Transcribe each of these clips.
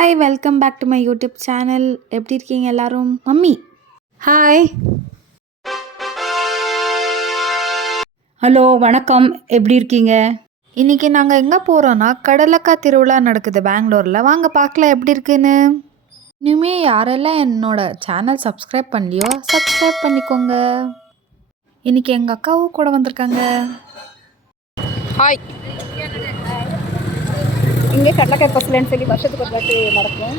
Hi welcome back to my YouTube channel. எப்படி இருக்கீங்க எல்லாரும்? மம்மி ஹாய், ஹலோ, வணக்கம். எப்படி இருக்கீங்க? இன்றைக்கி நாங்கள் எங்கே போகிறோன்னா கடலக்காய் திருவிழா நடக்குது பெங்களூரில். வாங்க பார்க்கலாம் எப்படி இருக்குன்னு. இனிமேல் யாரெல்லாம் என்னோட சேனல் சப்ஸ்கிரைப் பண்ணலையோ சப்ஸ்கிரைப் பண்ணிக்கோங்க. இன்றைக்கி எங்கள் அக்காவும் கூட வந்திருக்காங்க. ஹாய். இங்கே கடலக்காய் பசலன்னு சொல்லி வருஷத்துக்கு ஒரு வாட்டி நடக்கும்.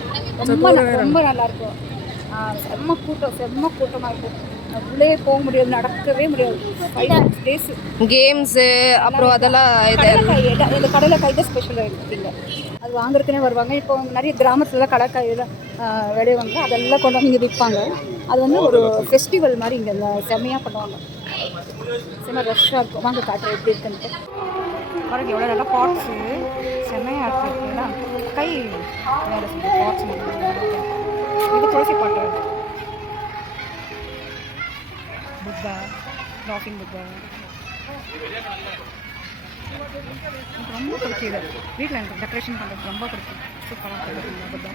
ரொம்ப நல்லாயிருக்கும். செம்ம கூட்டமாக இருக்கும். உள்ளே போக முடியாது, நடக்கவே முடியாது. 5 days கேம்ஸு அப்புறம் அதெல்லாம் இந்த கடலைக்காய் தான் ஸ்பெஷல் இருக்குங்க. அது வாங்குறதுக்குனே வருவாங்க. இப்போ நிறைய கிராமத்துலலாம் கடற்காயெல்லாம் விளைவாங்க. அதெல்லாம் கொண்டு வந்து இங்கே விற்பாங்க. அது வந்து ஒரு ஃபெஸ்டிவல் மாதிரி இங்கே செம்மையாக பண்ணுவாங்க. செம்ம ரஷ்ஷாக இருக்கும். வாங்க காட்டுறேன் எப்படி இருக்குன்ட்டு. பாருங்க எவ்வளோ நல்லா பாட்ஸு செம்மையாக இருக்குங்களா. கை வேறு பாட்ஸ் இது துளசி பாட்டு, புத்தா, லாஃபிங் புத்தா. எனக்கு ரொம்ப பிடிச்சிது. வீட்டில் எனக்கு டெக்கரேஷன் பண்ணுறது ரொம்ப பிடிக்கும். சூப்பராக இருக்குது புத்தா.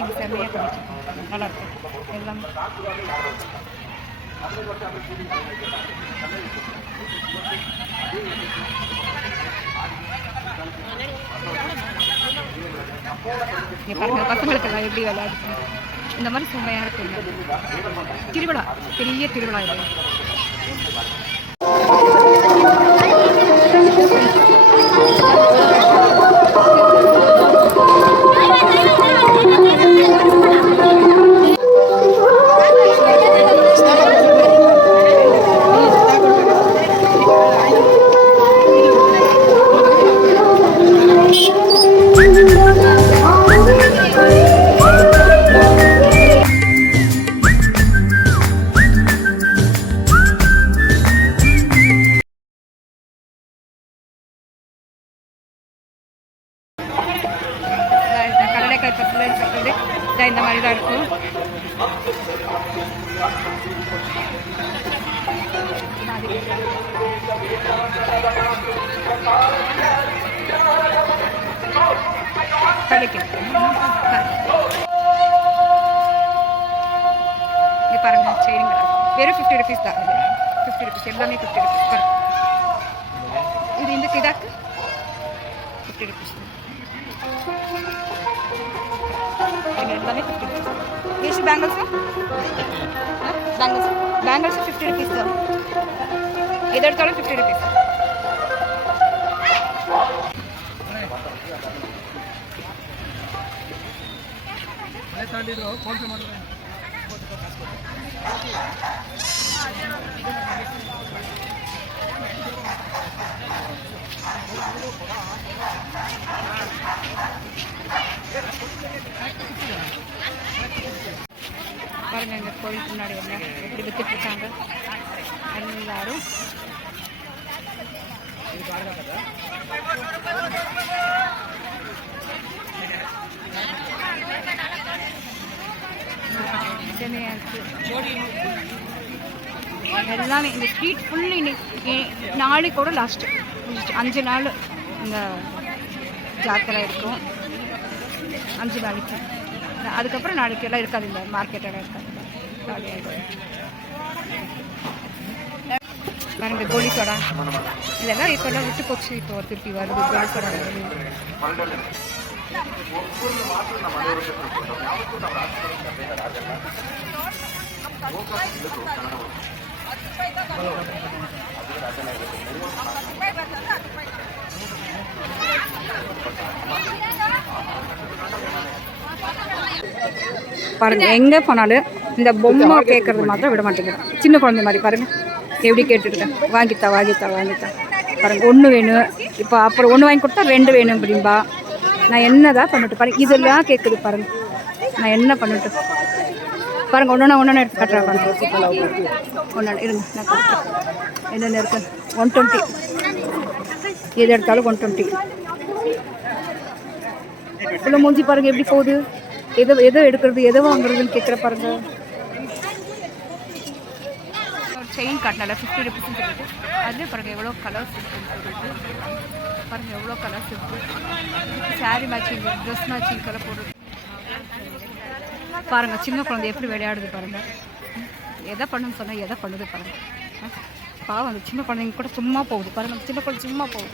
இங்கே செம்மையாக பிடிச்சிருக்கோம். நல்லாயிருக்கும் எல்லாம். இங்கே பாருங்க பசங்களுக்கெல்லாம் எப்படி விளையாடுச்சு. இந்த மாதிரி செம்மையாக இருக்குங்க. திருவிழா, பெரிய திருவிழா இது. கடலைக்காய் பசலன்னு சொல்கிறது இந்த மாதிரி தான் இருக்கும். இது பாருங்க சரிங்க, வெறும் 50 rupees தான். 50 rupees எல்லாமே 50 rupees பாருங்க. இது இந்த கிடாக்கு 50 rupees. எல்லாமே 50 rupees. AC bangles bangles 50 rupees தான். எது எடுத்தாலும் 50 rupees. பாருங்க எங்கள் கோயிலுக்கு முன்னாடி என்ன எப்படி வித்துட்டு இருக்காங்க எல்லாரும். எல்லாமே இந்த ஸ்ட்ரீட் ஃபுல்லு இன்னைக்கு நாளைக்கு கூட லாஸ்ட்டு 5 நாள் இந்த ஜாத்திரை இருக்கும். 5 நாளைக்கு. அதுக்கப்புறம் நாளைக்கு எல்லாம் இருக்காது, இந்த மார்க்கெட்டெல்லாம் இருக்காது. பாருங்க கோழி கடை இதெல்லாம் இப்போல்லாம் விட்டு போச்சு. இப்போ திருப்பி வருது கோழி கடை. பாருங்க எங்கே போனாலும் இந்த பொம்மை கேட்கறது மாத்திரம் விட மாட்டேங்குது. சின்ன குழந்தை மாதிரி பாருங்க எப்படி கேட்டுருக்கேன். வாங்கித்தா பாருங்க. 1 வேணும். இப்போ அப்புறம் 1 வாங்கி கொடுத்தா 2 வேணும் அப்படின்பா. நான் என்னதான் பண்ணிட்டு பாருங்க. இதெல்லாம் கேட்குது பாருங்க. நான் என்ன பண்ணிட்டு பாருங்க. ஒன்று எடுத்து கட்டுறேன் பாருங்க. ஒன்று இருங்க நான் கட்டுறேன். என்னென்ன இருக்கு 120. எது எடுத்தாலும் 120. இவ்வளோ மூஞ்சி பாருங்க எப்படி போகுது. எதை எடுக்கிறது எதை வாங்குறதுன்னு கேட்குற பாருங்க. செயின் காட்டினால 50 ருபீஸ்ன்னு சொல்லிட்டு அதுலேயே பாருங்கள் எவ்வளோ கலர்ஸ் இருக்குன்னு சொல்லிட்டு பாருங்கள் எவ்வளோ கலர்ஸ் இருக்குது. Sari matching dress matching colour போடுறது பாருங்கள். சின்ன குழந்தை எப்படி விளையாடுது பாருங்கள். எதை பண்ணுன்னு சொன்னால் எதை பண்ணுது பாருங்கள். பாவம் அந்த சின்ன குழந்தைங்க கூட சும்மா போகுது பாருங்கள். அந்த சின்ன குழந்தை சும்மா போகுது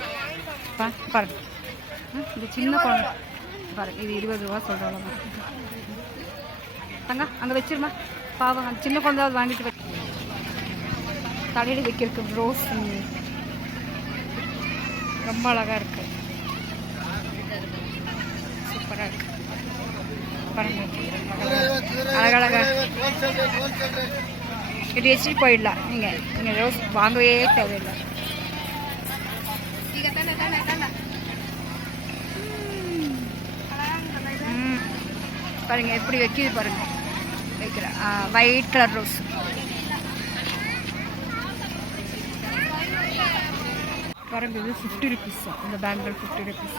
பாருங்கள். இந்த சின்ன குழந்தை பாருங்கள். இது 20 ரூபா சொல்கிறாங்க. அங்கே வச்சிருமா பாவம். அந்த சின்ன குழந்தை வாங்கிட்டு தலையில் வைக்கிறதுக்கு ரோஸ் ரொம்ப அழகாக இருக்குது. சூப்பராக இருக்குது பாருங்கள். அழகழகா இது வச்சுட்டு போயிடலாம். நீங்கள் ரோஸ் வாங்கவே தேவையில்லை. பாருங்கள் எப்படி வைக்கிது பாருங்கள். வைக்கிறேன் ஒயிட் கலர் ரோஸ். பாருங்கள் இது 50 ருபீஸ். இந்த பேங்கிள் 50 ருபீஸ்.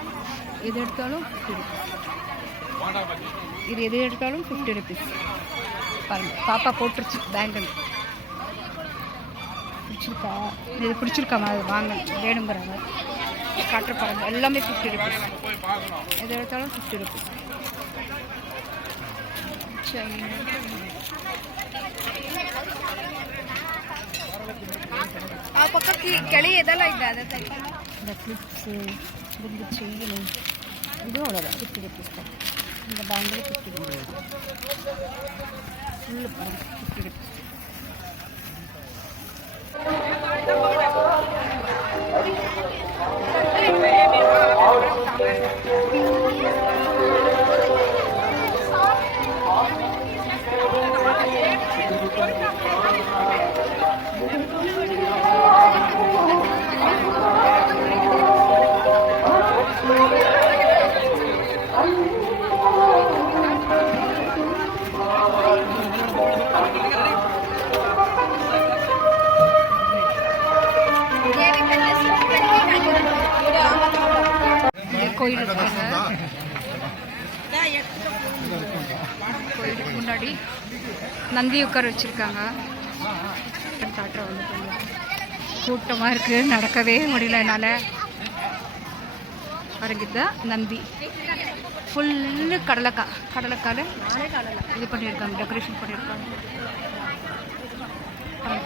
எது எடுத்தாலும் 50 ருபீஸ். இது எது எடுத்தாலும் 50 ருபீஸ். பாருங்கள் பாப்பா போட்டுருச்சு பேங்கிள். பிடிச்சிருக்கா? இது பிடிச்சிருக்காமா? அது வாங்க வேணுங்கிறாங்க. காட்டுற பாருங்கள் எல்லாமே 50 ருபீஸ். எது எடுத்தாலும் 50 ருபீஸ். ಆ ಪಕ್ಕಕ್ಕೆ ಕೆಳಿ ಇದೆಲ್ಲ ಇದೆ ಅದೇ ಥರ இந்த கிளிப்ஸு இந்த செயின் இது அவ்வளோதான் 50 ருபீஸ் தான். இந்த பேங்கில் 50 ருபீஸ் ஃபுல்லு பாருங்கள் 50 ருபீஸ். கோயில் கோயிலுக்கு முன்னாடி நந்தி உட்கார வச்சுருக்காங்க. காட்டுற வந்து கூட்டமாக இருக்குது. நடக்கவே முடியல என்னால். பாருங்கதான் நந்தி ஃபுல்லு கடலைக்கால் இது பண்ணியிருக்காங்க. டெக்கரேஷன் பண்ணியிருக்காங்க.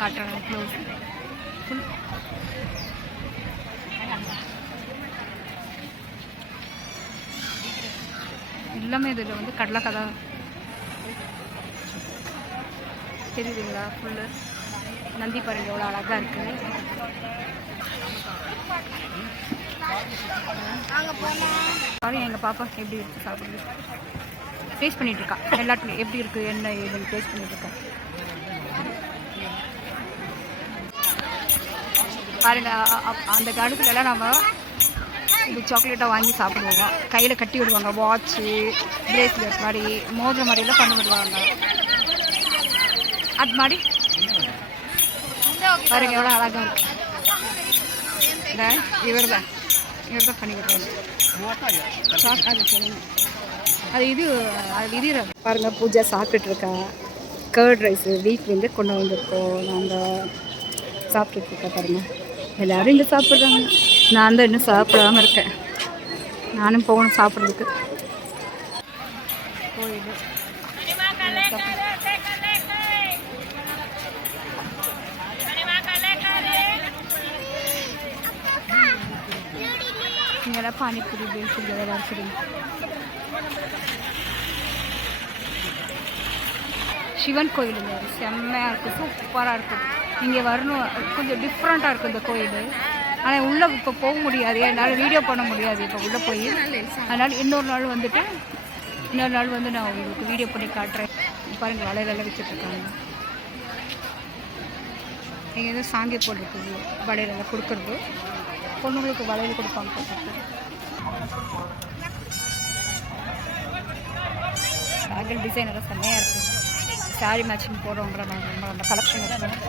காட்டுறாங்க க்ளோஸ் ஃபுல். எல்லாமே இதில் வந்து கடலைக்காய் தான் தெரியுதுங்களா? ஃபுல்லு நந்தி பாருங்க எவ்வளோ அழகாக இருக்குது. பாருங்க எங்கள் பாப்பா எப்படி இருக்குது சாப்பிடுது. டேஸ்ட் பண்ணிகிட்ருக்கா. எல்லாத்துலையும் எப்படி இருக்குது என்ன ஏதுன்னு டேஸ்ட் பண்ணிகிட்ருக்கா. பாருங்கள் அந்த காலத்துலலாம் நம்ம இது சாக்லேட்டாக வாங்கி சாப்பிடுவோம். கையில் கட்டி விடுவாங்க. வாட்ச்சு பிரேஸ்லெட் மாதிரி மோதிர மாதிரிலாம் பண்ணி விடுவாங்க. அது மாதிரி பாருங்க எவ்வளோ அழகாக இருக்கு. இவர் தான் பண்ணி விடுறாங்க. அது இது பாருங்க. பூஜா சாப்பிட்டுட்ருக்கா. கர்ட் ரைஸு வீட்லேருந்து கொண்டு வந்திருக்கோம். நாங்கள் சாப்பிட்டுட்ருக்கா பாருங்கள். எல்லோரும் இங்கே சாப்பிட்றாங்க. நான் தான் இன்னும் சாப்பிடாமல் இருக்கேன். நானும் போகணும் சாப்பிட்றதுக்கு. கோயில் இங்கெல்லாம் பானிபூரி பேல்ஸ் இதெல்லாம் இருக்குது. சிவன் கோயில் இல்லை, செம்மையாக இருக்குது, சூப்பராக இருக்குது. இங்கே வரணும். கொஞ்சம் டிஃப்ரெண்ட்டாக இருக்குது இந்த கோயில். ஆனால் உள்ளே இப்போ போக முடியாது. என்னால் வீடியோ பண்ண முடியாது இப்போ உள்ளே போய். அதனால் இன்னொரு நாள் வந்து நான் உங்களுக்கு வீடியோ பண்ணி காட்டுறேன். பாருங்கள் வளையலெல்லாம் வச்சுட்ருக்காங்க. இங்கே எதுவும் சாங்கி போட்டிருக்குது. வளையலெல்லாம் கொடுக்குறது பொண்ணுங்களுக்கு வளையல் கொடுப்பாங்க. பேங்கிள் டிசைன் எல்லாம் செம்மையாக இருக்குது. சாரி மேட்சிங் போடுறவங்கள நம்ம கலெக்ஷன் இருக்கணும்.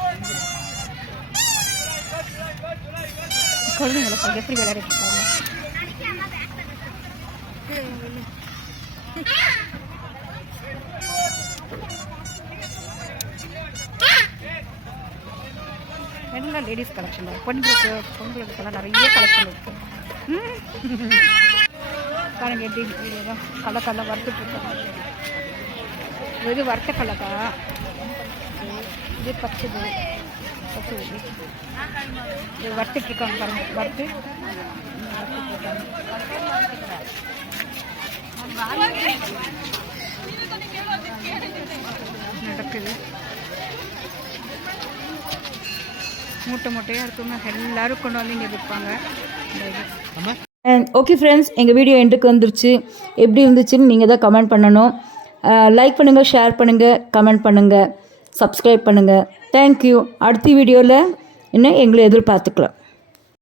குழந்தைங்களை கொஞ்சம் எப்படி விளையாடிட்டு இருக்காங்க. எல்லாம் லேடிஸ் கலெக்ஷன் தான். பொண்ணுங்களுக்கெல்லாம் நிறைய கலெக்ஷன் இருக்குது. பாருங்க எப்படி இதுதான் கடலக்காலாம் வறுத்துட்ருக்காங்க. இது வறுத்த கடலக்கா, இது பச்சது இது வறுத்துட்ருக்காங்க. பாருங்க வறுத்துட்ருக்காங்க. நடக்குது. மூட்டை மூட்டையாக இருக்குங்க. எல்லோரும் கொண்டு வந்து இங்கே விற்பாங்க. ஓகே ஃப்ரெண்ட்ஸ், எங்கள் வீடியோ எண்டுக்கு வந்துருச்சு. எப்படி இருந்துச்சுன்னு நீங்கள் தான் கமெண்ட் பண்ணணும். லைக் பண்ணுங்கள், ஷேர் பண்ணுங்கள், கமெண்ட் பண்ணுங்கள், சப்ஸ்கிரைப் பண்ணுங்கள். தேங்க்யூ. அடுத்த வீடியோவில் இன்னும் எங்களை எதிர்பார்த்துக்கலாம்.